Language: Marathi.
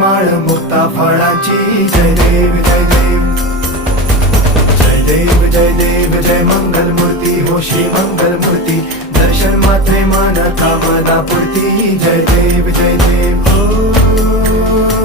माळ मुक्ता फळाची जय देव जय देव जय देव जय देव जय मंगल मूर्ती हो श्री मंगल मूर्ती दर्शन मात्रे मन कामना पूर्ती जय देव जय देव हो